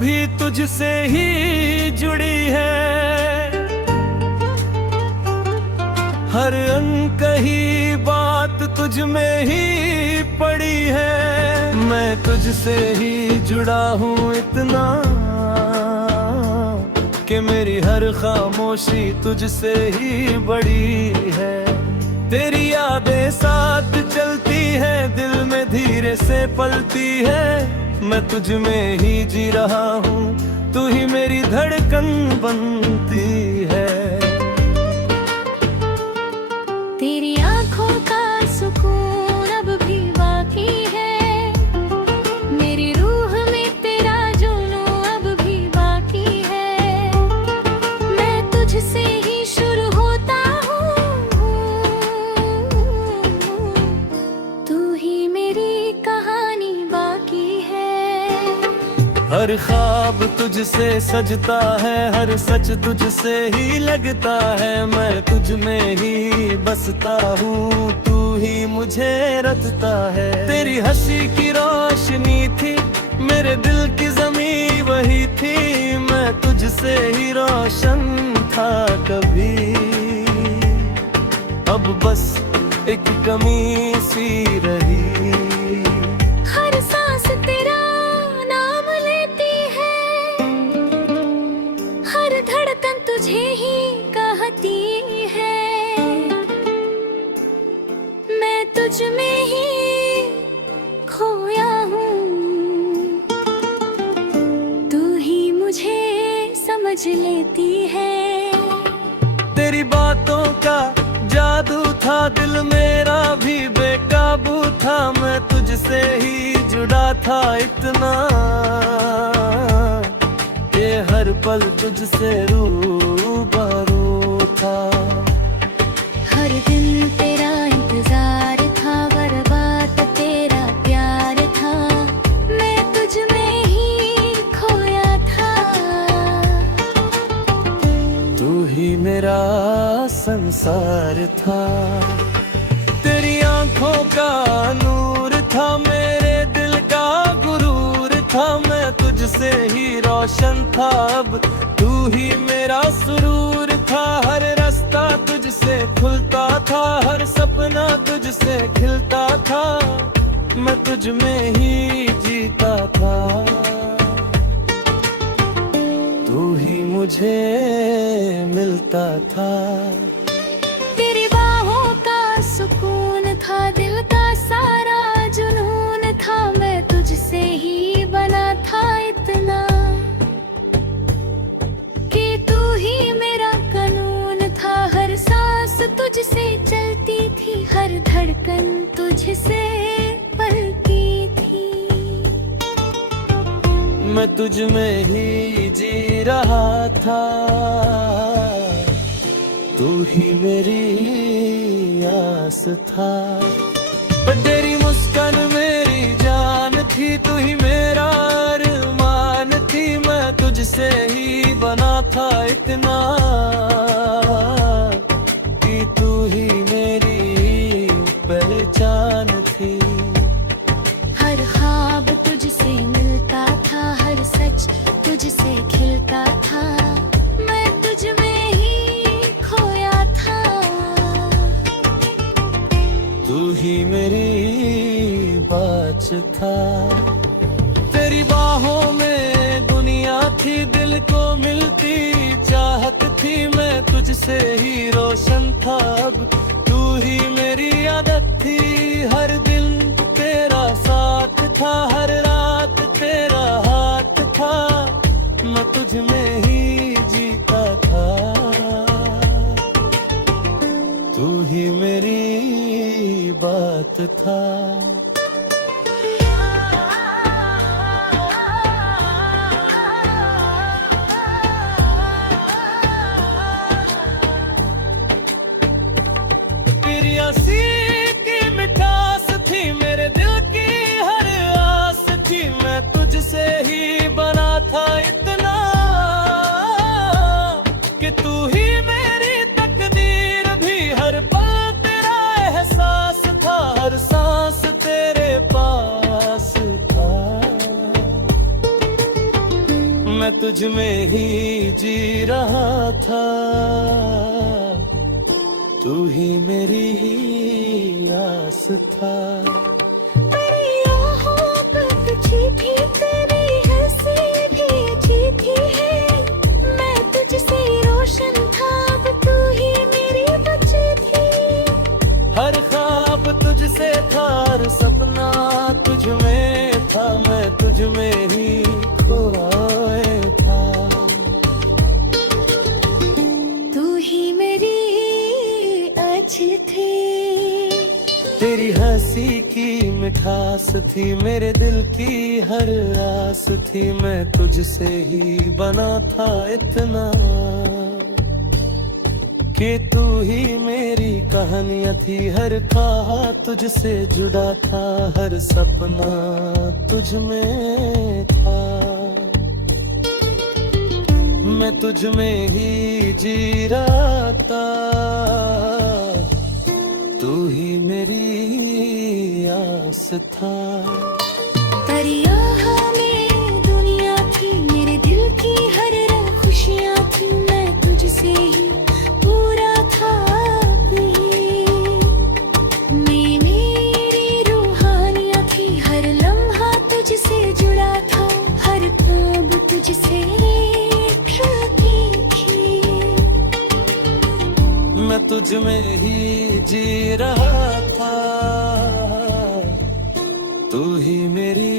भी तुझसे ही जुड़ी है। हर अनकही बात तुझ में ही पड़ी है। मैं तुझसे ही जुड़ा हूँ इतना कि मेरी हर खामोशी तुझसे ही बड़ी है। तेरी यादें साथ चलती हैं, दिल में धीरे से पलती है। मैं तुझ में ही जी रहा हूँ, तू ही मेरी धड़कन बनती है। तेरी आंखों का सुकून अब भी बाकी है। मेरी रूह में तेरा जुनून अब भी बाकी है। मैं तुझसे ही शुरू होता हूँ, तू ही मेरी कहानी बाकी है। हर ख्वाब तुझसे सजता है, हर सच तुझसे ही लगता है। मैं तुझ में ही बसता हूँ, तू ही मुझे रचता है। तेरी हंसी की रोशनी थी, मेरे दिल की ज़मीं वही थी। मैं तुझसे ही रोशन था कभी, अब बस एक कमी सी रही। हर सांस तेरा नाम लेती है, हर धड़कन तुझे ही कहती है। मैं तुझ में ही खोया हूँ, तू ही मुझे समझ लेती है। तेरी बातों का जादू था, दिल मेरा भी बेकाबू था। मैं तुझसे ही जुड़ा था इतना कि हर पल तुझसे रूबरू था। हर दिन तेरा इंतजार था, बर्बाद तेरा प्यार था। मैं तुझ में ही खोया था, तू ही मेरा संसार था। तेरी आंखों का नूर था, मेरे दिल का गुरूर था। मैं तुझसे ही रोशन था, अब तू ही मेरा सुरूर था। हर रास्ता तुझसे खुलता था, हर सपना तुझसे खिलता था। मैं तुझ में ही जीता था, तू ही मुझे मिलता था। तेरी बाहों का सुकून था, दिल का सारा जुनून था। मैं तुझसे ही बना था इतना कि तू ही मेरा कानून था। हर सांस तुझसे चलती थी, हर धड़कन तुझसे पलती थी। मैं तुझ में ही जी रहा था, तू ही मेरी आस था। तेरी मुस्कान मेरी जान थी, तू ही मेरा अरमान थी। मैं तुझसे ही बना था इतना कि तू ही मेरी पहचान थी। हर ख्वाब तुझसे मिलता था, हर सच तुझसे खिलता था। मैं तुझ में ही खोया था, तू ही मेरी बात था। तेरी बाहों में दुनिया थी, दिल को मिलती चाहत थी। मैं तुझसे ही रोशन था, अब तू ही मेरी आदत थी। हर दिन तेरा साथ था, हर रात तेरा हाथ था। मैं तुझ में ही जीता था, तू ही मेरी बात था। तेरी हंसी की मिठास थी, मेरे दिल की हर आस थी। मैं तुझसे ही बना था इतना कि तू ही मेरी तकदीर भी। हर पल तेरा एहसास था, हर सांस तेरे पास था। मैं तुझ में ही जी रहा था, तू ही मेरी आस था। तेरी मोहब्बत अच्छी थी, तेरी हंसी भी अच्छी थी है। मैं तुझसे रोशन था, अब तू ही मेरी बची थी। हर ख्वाब तुझसे था, हर सपना तुझ में था, मैं तुझ में ही खोया था। तू ही मेरी अच्छी थी। तेरी हंसी की मिठास थी, मेरे दिल की हर आस थी, मैं तुझसे ही बना था इतना कि तू ही मेरी कहानियां थी। हर ख्वाब तुझसे जुड़ा था, हर सपना तुझ में था, मैं तुझ में ही जी रहा था, तू ही मेरी आस था। दरिया में दुनिया थी, मेरे दिल की हर रंग खुशियाँ थी, मैं तुझसे ही पूरा था। मेरी रूहानियाँ थी, हर लम्हा तुझसे जुड़ा था, हर ख्वाब तुझसे थी। मैं तुझ में ही जी रहा था, तू ही मेरी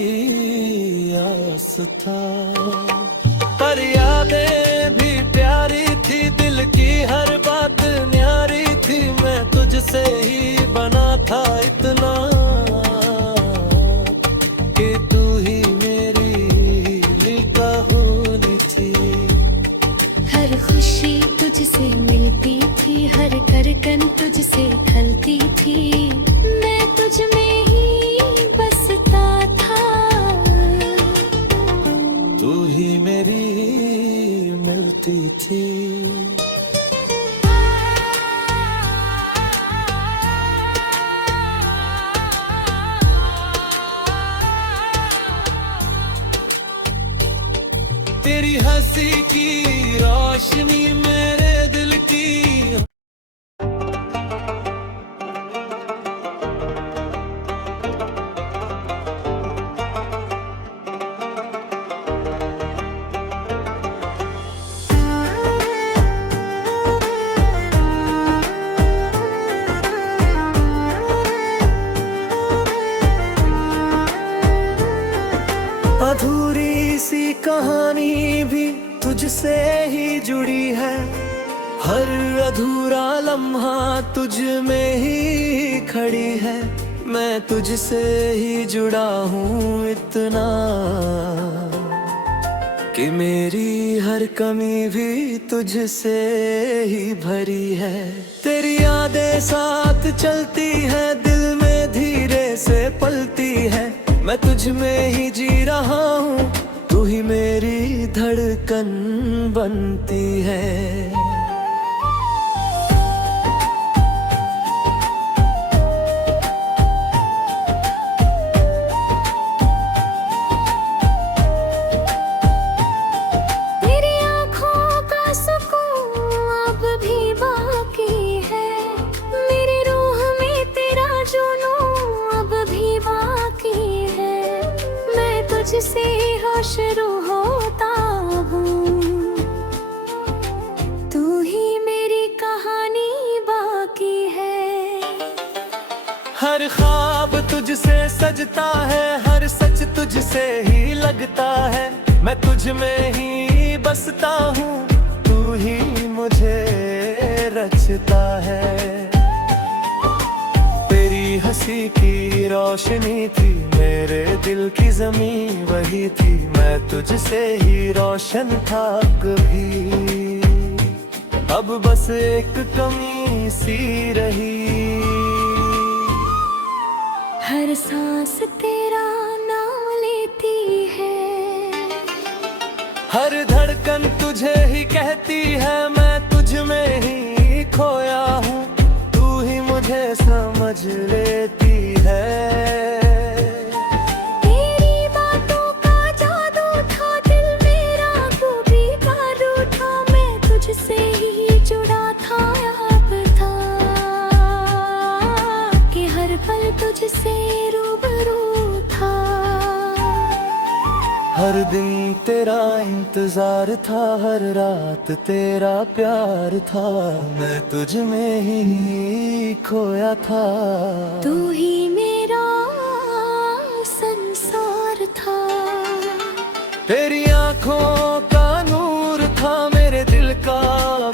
आस था। पर यादें भी प्यारी थी, दिल की हर बात न्यारी थी, मैं तुझसे ही बना था इतना कि तू ही मेरी निगाहों थी। हर खुशी तुझसे मिलती थी, हर धड़कन तुझसे ढलती थी, मैं तुझ में ही बसता था। तू ही मेरी मिलती थी। तेरी हंसी की रोशनी मेरे दिल की। अधूरी सी कहानी भी तुझसे ही जुड़ी है, हर अधूरा लम्हा तुझ में ही खड़ी है, मैं तुझसे ही जुड़ा हूँ इतना कि मेरी हर कमी भी तुझसे ही भरी है। तेरी यादें साथ चलती है, दिल में धीरे से पलती है, मैं तुझ में ही जी रहा हूँ, तू ही मेरी धड़कन बनती है। तेरी आँखों का सुकून अब भी बाकी है, मेरी रूह में तेरा जुनून अब भी बाकी है, मैं तुझसे शुरू होता हूँ, तू ही मेरी कहानी बाकी है। हर ख्वाब तुझसे सजता है, हर सच तुझसे ही लगता है, मैं तुझ में ही बसता हूँ, तू ही मुझे रचता है। तेरी हंसी की रोशनी थी, मेरे दिल की ज़मीं वही थी, मैं तुझसे ही रोशन था कभी, अब बस एक कमी सी रही। हर सांस तेरा नाम लेती है, हर धड़कन तुझे ही कहती है, मैं तुझ में ही खोया हूँ, तू ही मुझे समझ लेती है। तेरी बातों का जादू था, दिल मेरा हर दिन तेरा इंतजार था, हर रात तेरा प्यार था, मैं तुझ में ही खोया था। तू ही मेरा संसार था। तेरी आंखों का नूर था, मेरे दिल का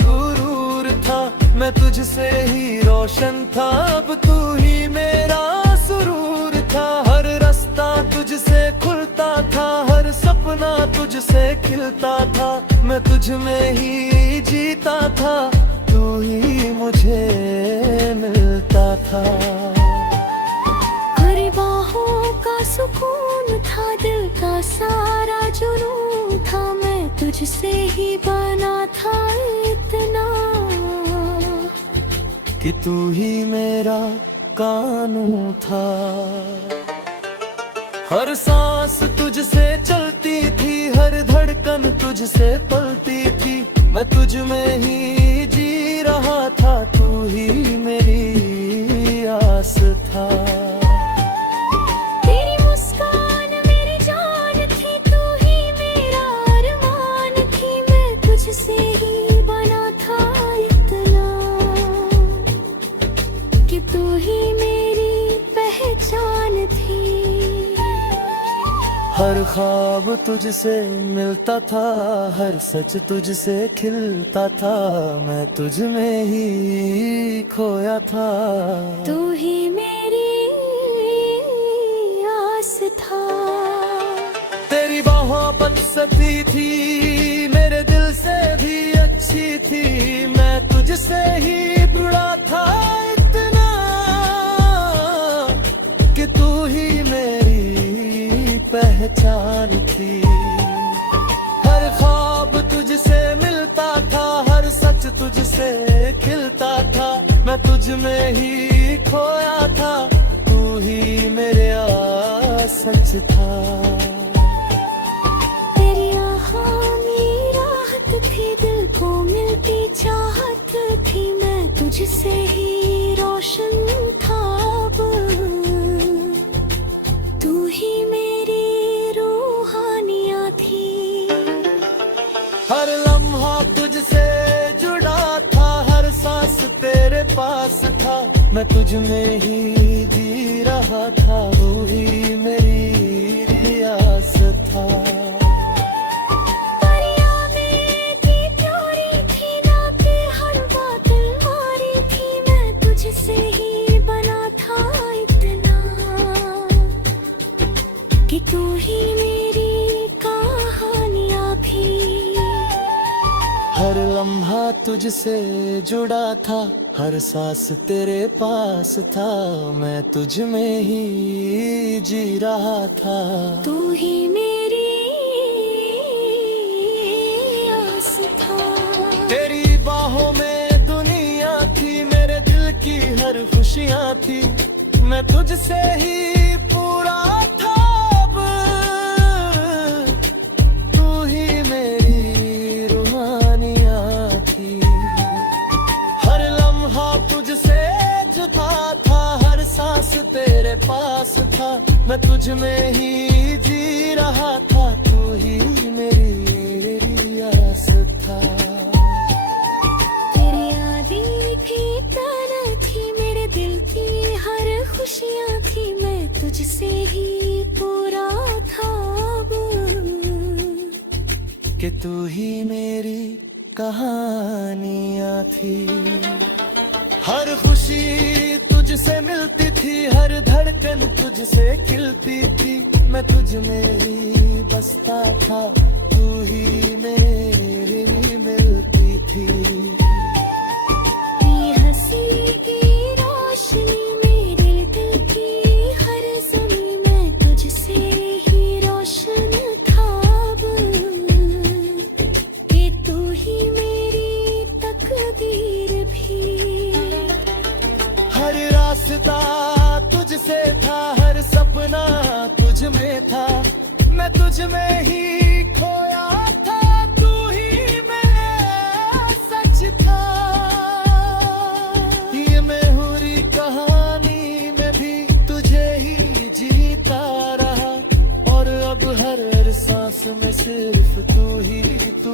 गुरूर था, मैं तुझसे ही रोशन था, अब तू ही मेरा सुरूर था। हर रास्ता तुझसे खुलता था, हर सपना तुझसे खिलता था, मैं तुझ में ही जीता था, तू ही मुझे मिलता था। हर बाहों का सुकून था, दिल का सारा जुनून था, मैं तुझसे ही बना था इतना कि तू ही मेरा कानून था। हर सांस तुझसे चलती थी, हर धड़कन तुझसे पलती थी, मैं तुझ में ही जी रहा था, तू ही मेरी आस था। तेरी मुस्कान मेरी जान थी, तू ही मेरा अरमान थी, मैं तुझसे ही बना था इतना कि तू ही मेरी पहचान थी। हर ख्वाब तुझसे मिलता था, हर सच तुझसे खिलता था, मैं तुझ में ही खोया था। तू ही मेरी आस था। तेरी मोहब्बत सती थी, मेरे दिल से भी अच्छी थी, मैं तुझसे ही जुड़ा था इतना कि तू ही मेरी पहचान थी। हर ख्वाब तुझसे मिलता था, हर सच तुझसे खिलता था, मैं तुझ में ही खोया था, तू ही मेरे सच था। तेरी आहों में राहत थी, दिल को मिलती चाहत थी, मैं तुझसे ही रोशन था अब, तू ही मेरी रूहानियाँ थी। हर लम्हा तुझसे जुड़ा था, हर सांस तेरे पास था, मैं तुझ में ही जी रहा था, वो ही मेरी आस था। परियां मेरी प्यारी थी, ना पे हर बात मारी थी, मैं तुझसे ही बना था इतना कि तू ही मेरी कहानियाँ भी। हर लम्हा तुझसे जुड़ा था, हर सांस तेरे पास था, मैं तुझ में ही जी रहा था। तू ही मेरी आस था। तेरी बाहों में दुनिया थी, मेरे दिल की हर खुशियाँ थी, मैं तुझसे ही पूरा था अब, तू ही मेरी रूहानियाँ थी। हर लम्हा तुझसे जुदा था, हर सांस तेरे पास था, मैं तुझ में ही जी रहा था, तू ही मेरी आस था। तेरी यादें थी, प्यार थी, मेरे दिल की हर खुशियाँ थी, मैं तुझसे ही पूरा था अब, कि तू ही मेरी कहानियाँ थी। हर खुशी तुझसे मिलती थी, हर धड़कन तुझसे खिलती थी, मैं तुझ में ही बसता था, तू ही मेरे लिए मिलती थी। ये हंसी की रोशनी मेरे दिल की हर ज़मीं, मैं तुझसे ही रोशन था अब, कि तू ही मेरी तकदीर भी। हर रास्ता तुझसे था, हर सपना तुझ में था, मैं तुझ में ही खोया था, तू ही मेरा सच था। ये मेहूरी कहानी में भी तुझे ही जीता रहा, और अब हर सांस में सिर्फ तू ही तू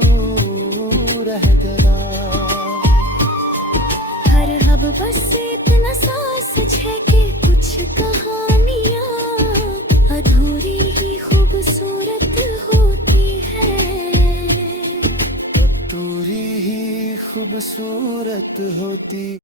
रह गया। हर हब बस इतना सा सच है कि कुछ कहानियाँ अधूरी ही खूबसूरत होती है। अधूरी ही खूबसूरत होती